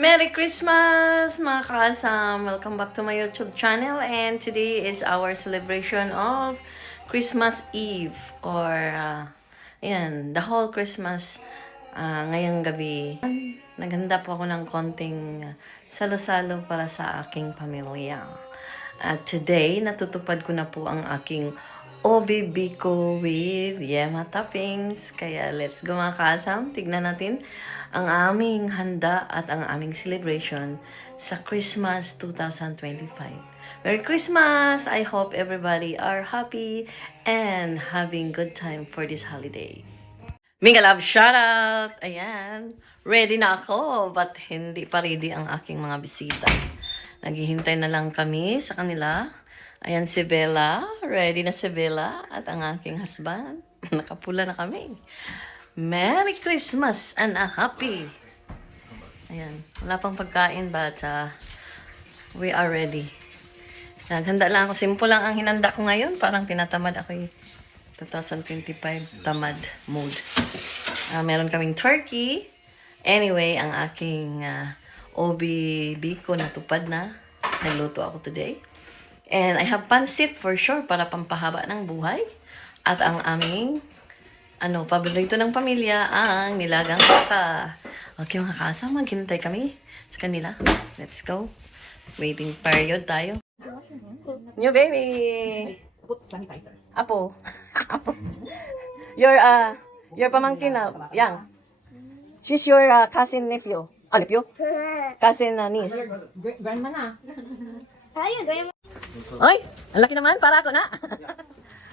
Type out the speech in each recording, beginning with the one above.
Merry Christmas mga kaasam! Welcome back to my YouTube channel, and today is our celebration of Christmas Eve or the whole Christmas ngayong gabi. Naghanda po ako ng konting salo-salo para sa aking pamilya. At today, natutupad ko na po ang aking OBB ko with Yema toppings. Kaya let's go mga kaasam, tignan natin ang aming handa at ang aming celebration sa Christmas 2025. Merry Christmas! I hope everybody are happy and having good time for this holiday. Mega love shoutout! Ayan, ready na ako but hindi pa ready ang aking mga bisita. Naghihintay na lang kami sa kanila. Ayan si Bella, ready na si Bella at ang aking husband. Nakapula na kami. Merry Christmas and a happy. Ayan, wala pang pagkain but we are ready. Naghanda lang ako. Simple lang ang hinanda ko ngayon. Parang tinatamad ako 2025 tamad mode. Meron kaming turkey. Anyway, ang aking OBB ko natupad na. Nagluto ako today. And I have pansit for sure para pampahaba ng buhay. At ang aming paborito ng pamilya, ang nilagang baka. Okay mga kasama, maghintay kami sa kanila. Let's go. Waiting period tayo. New baby! Put sanitizer. Apo. Apo. Your pamangkin na, yang. She's your cousin nephew. Nephew? Cousin niece. Grandma na. Oy, ang laki naman, para ako na.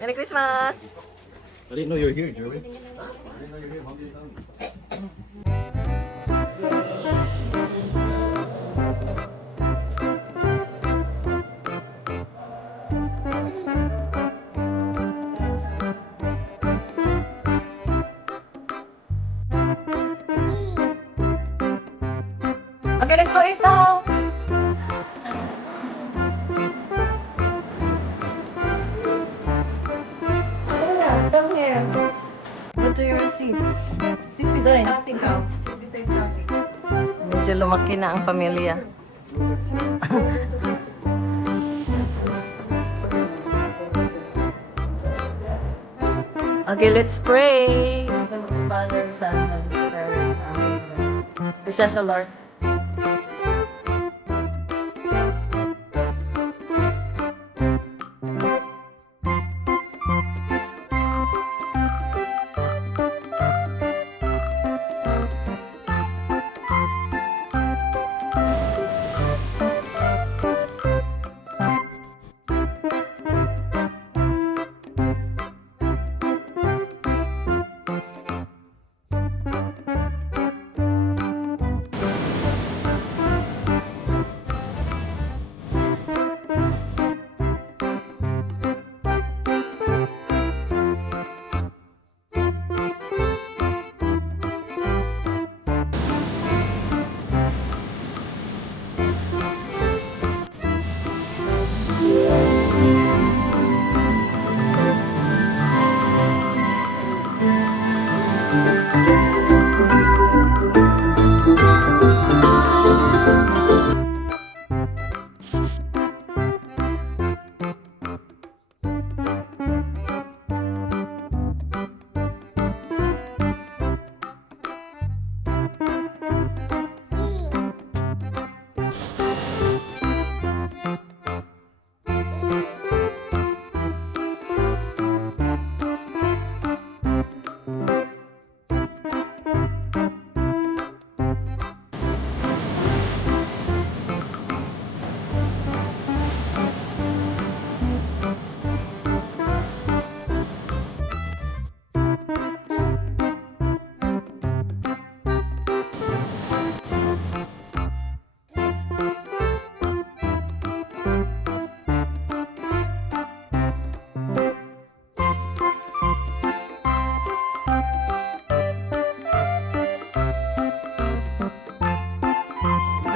Merry Christmas! I didn't know you were here, Joey. I didn't know you were here. Mom didn't tell me. Okay, let's go eat now. Come here. Go to your seat. Sit beside. Medyo lumaki na ang pamilya. Okay, let's pray. Father, Son, and Spirit. Amen. This is the Lord.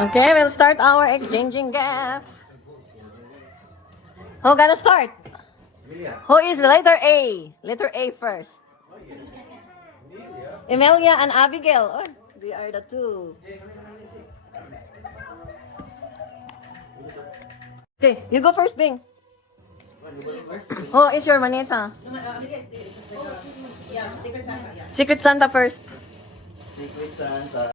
Okay, we'll start our exchanging gift. Who gonna start? Who is the letter A? Letter A first. Emilia and Abigail. Oh, they are the two. Okay, you go first, Bing. Oh, it's your manita. Secret Santa first. Secret Santa.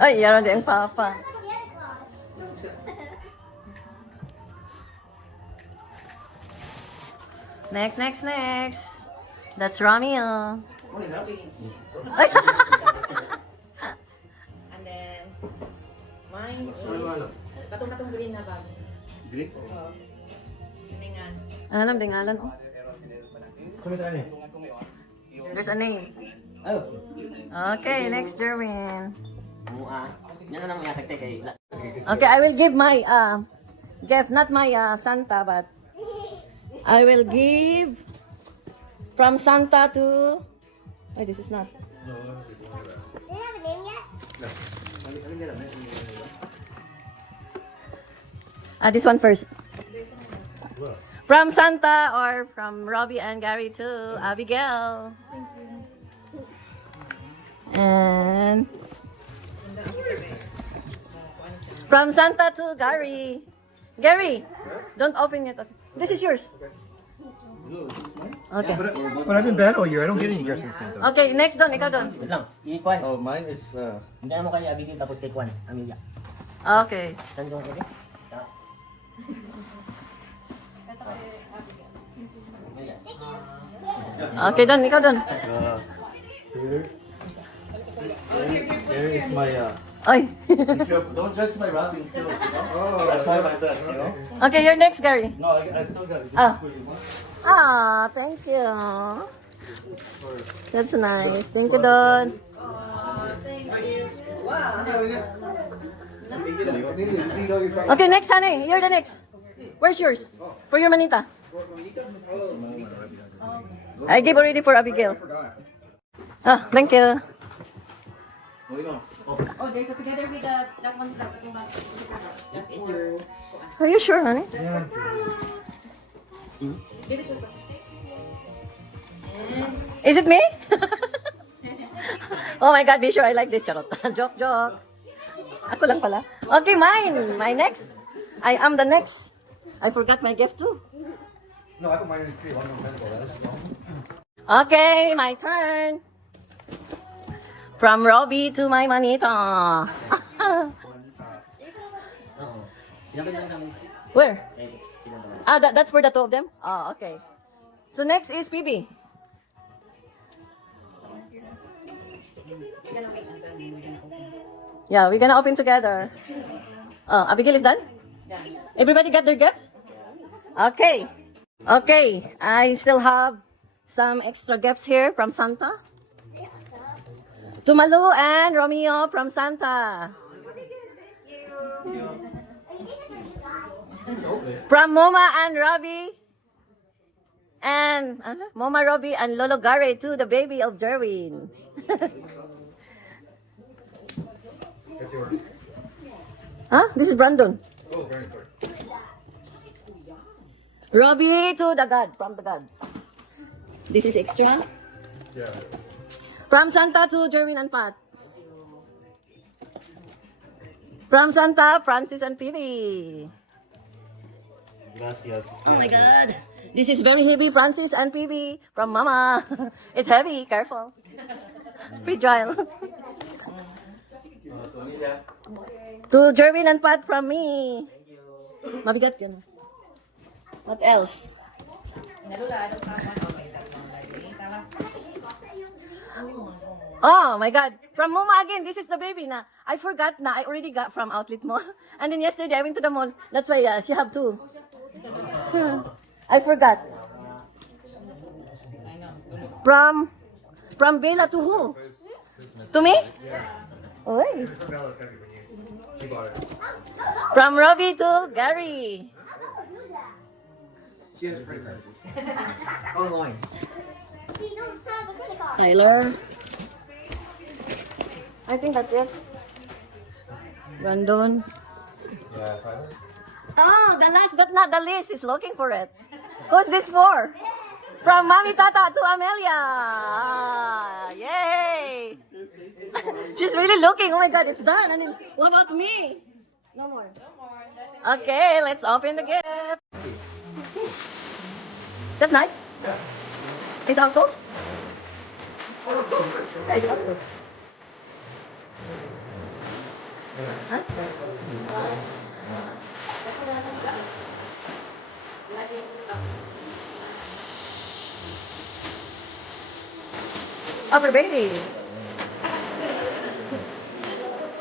Ay, yaran din ang papa. Next, next, next. That's Romeo. Ay. And then, mine is katong green na bag. Green? Tingnan. Ano lang tingalan? Oh. Kami tayo niya. There's a name. Oh. Okay, next Jerwin. Yan na lang yung check kay Okay, I will give my gift, not my Santa, but I will give from Santa to. Oh, this is not. Do they have a name yet? This one first. From Santa or from Robbie and Gary to Abigail. Thank you. And from Santa to Gary. Gary, don't open it. This is yours. Okay. But I've been bad all year. I don't get any gifts from Santa. Okay, next don, ikaw don. Wait lang, i-kwan. Oh, mine is Hindi mo kay Abigail tapos kay Kwan, Amelia. Okay. Saan doon kay? Okay don, ikaw don. here. Here is my Oy. Be careful. Don't judge my wrapping skills, you know? I try my best, you know? Okay, you're next, Gary. No, I still got it. This Ah. is for you. Ah, thank you. That's nice. Thank you, Don. Okay, next, honey. You're the next. Where's yours? For your manita. I gave already for Abigail. Ah, thank you. Oh, there's a together with that one that that's for. Are you sure, honey? Is it me? Oh my God, be sure I like this. Charot. Joke, joke. Ako lang pala. Okay, mine. My next. I am the next. I forgot my gift too. No, I put mine in 3. Okay, my turn. From Robbie to my manita. Ilapit lang kami. Where? Kay sila naman. Ah, that's for the two of them? Oh, okay. So next is PB. Yeah, we're gonna open together. Oh, Abigail is done? Everybody got their gifts? Okay. Okay, I still have some extra gifts here from Santa. To Malu and Romeo from Santa. From Moma and Robbie. And Moma, Robbie, and Lolo Gare to the baby of Jerwin. Huh? This is Brandon. Oh, very important. Robbie to the God, from the God. This is extra. Yeah. From Santa to Jerwin and Pat. From Santa, Francis and Phoebe. Gracias. Oh my God. This is very heavy, Francis and Phoebe. From Mama. It's heavy, careful. Fragile. To Jerwin and Pat from me. Mabigat yun. What else? Oh my God. From Mama again. This is the baby na. I forgot na. I already got from Outlet Mall. And then yesterday I went to the mall. That's why she have two. I forgot. From Bella to who? To me? Oh, hey. From Robbie to Gary. She has a credit card. Online. See, you don't have a credit card. Tyler. I think that's it. Brandon. Yeah, Tyler. Oh, the last but not the least is looking for it. Who's this for? From Mami Tata to Amelia. Ah, yay! She's really looking. Oh my God, it's done. And then, what about me? No more. Okay, let's open the gift. That's nice. Is it also? Is it also? Huh? Oh, for baby.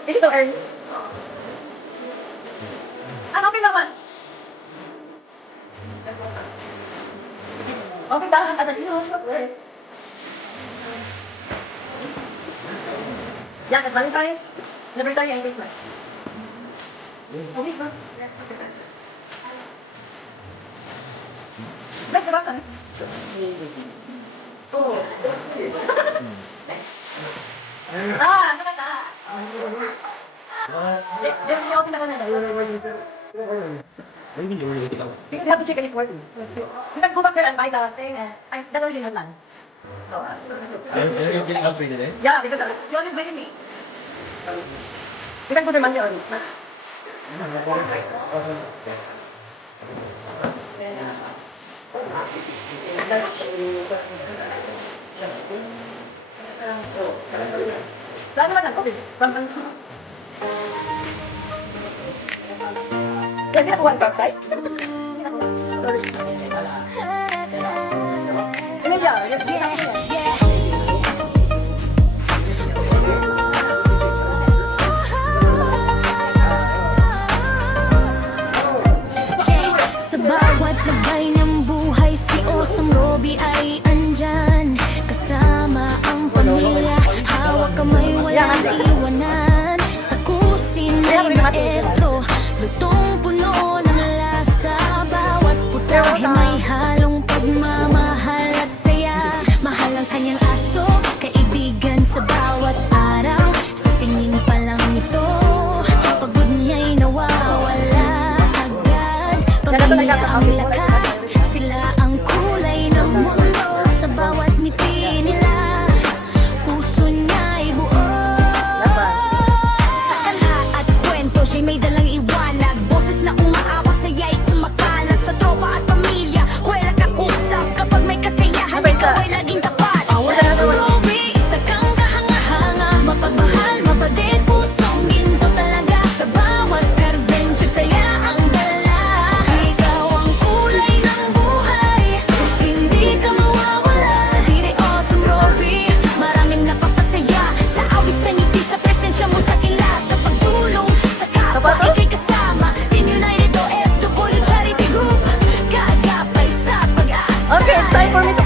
Is it earn? Ano, open naman. Open dapat atas yun. Yan, at Valentine's. Anniversary and Christmas. Okay, bro. Ba't diba saan? Oh. Ah, nakata. Hindi open na ka na. Maybe you already know. You have to check it for you. You can go back there and buy the thing. I don't really have none. It's getting upgraded, eh? Yeah, because she always blaming me. You can put the money on it. Wala naman ang COVID. Pwede na kuha ang baptize? Sorry. Emilia, Sa bawat lagay ng buhay, si Osam Robbie ay andyan. Kasama ang pamilya, hawak kamay, walang iwanan. Sa kusina ay maestro, lutong puno ng lasa. Bawat putahe may halong pagmamahal at saya. Mahal ang kanyang aso, kaibigan sa bawat araw. Sa tingin pa lang ito, pagod niya'y nawawala agad. Pamilya ang lakas, sila ang kulay ng mundo. Sa bawat ngiti nila, puso niya'y buo. Sa tala at kwento, siya'y may dalang iwanag. Boses na umaawak, saya'y kumakalat. Sa tropa at pamilya, kuwela kakusap. Kapag may kasiyahan, ikaw ay laging tapat. Sa Robbie, isa kang kahanga-hanga. Mapagmahal, mapatid, pusong ginto talaga. Sa bawat adventure, saya ang dala. Ikaw ang kulay ng buhay, hindi ka mawawala. Dire Osam Robbie, maraming napapasaya. Sa awit, sa ngiti, sa presensya mo, sa kilas, sa pagtulong, sa kapwa, ika'y kasama. Team United o FW Charity Group, gagapay sa pag-asa. Okay, it's time for me to...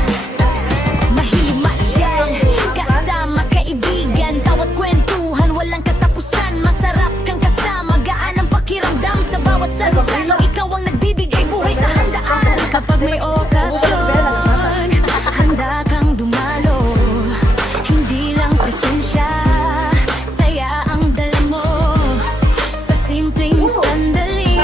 Mahimat yan, kasama kaibigan. Tawat kwentuhan, walang katapusan. Masarap kang kasama, gaan ang pakiramdam. Sa bawat salusalo, ikaw ang nagbibigay buhay sa handaan. Kapag may okasyon, handa kang dumalo. Hindi lang presensya, saya ang dala mo. Sa simpleng sandali,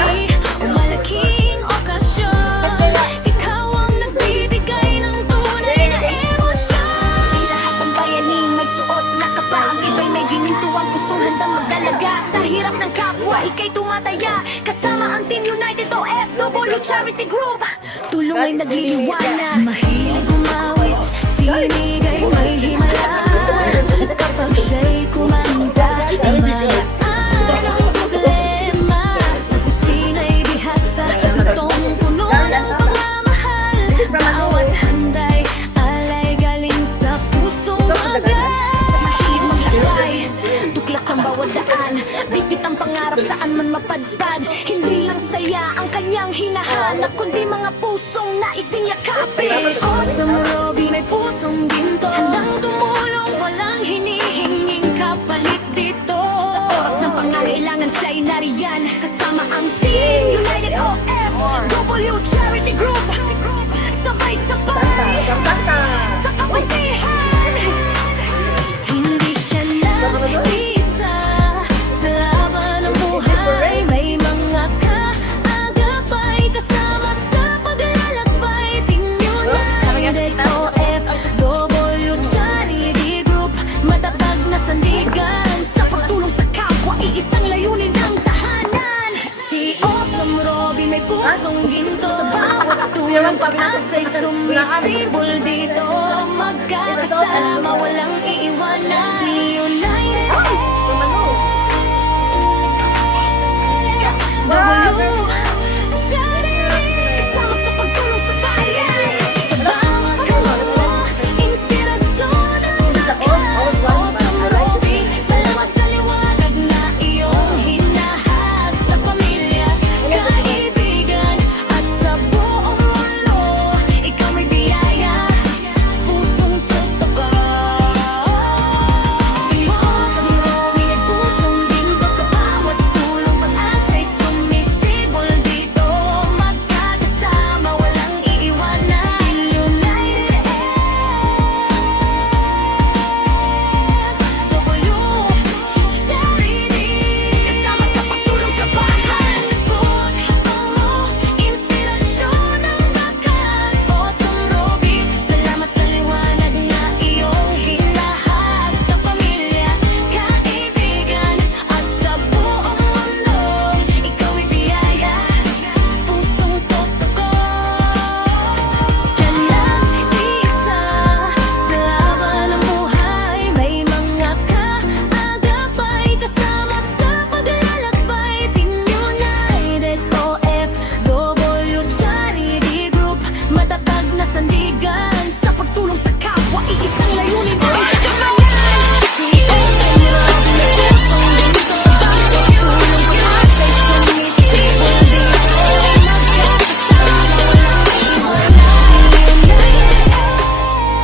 o malaking okasyon, ikaw ang nagbibigay ng tunay na emosyon. Lahat ng bayaning may suot na kapa, ang iba'y may gininto ang pusong handang magdalaga. Sa hirap ng kapwa, ika'y tumataya. Kasama ang Team United o FW Charity Group, tulong ay nagliliwanag. Mahilig umawit, tinig ay may himala. Kapag siya'y kumanta, magaan ang problema. Sa kusina'y bihasa, lutong puno ng pagmamahal. Bawat handay, alay galing sa pusong agad. Mahilig maglakbay, tuklas ang bawat daan. Bigpit ang pangarap saan man mapadpad. Hindi lang saya ang kanyang hinahanap, kundi mga pusong nais din yakapin. Osam Robbie, may pusong ginto, handang tumulong, walang hinihinging kapalit dito. Sa oras ng pangangailangan, siya'y nariyan. Kasama ang Team United o FW Charity Group, sabay-sabay sa kabutihan. Hindi siya nag-iisa sa laban ng buhay. May mga kaagapay kasama sa paglalakbay. Team United o FW Charity Group, matatag na sandigan. Asa'y sumisibol dito. Magkakasama, walang iiwan.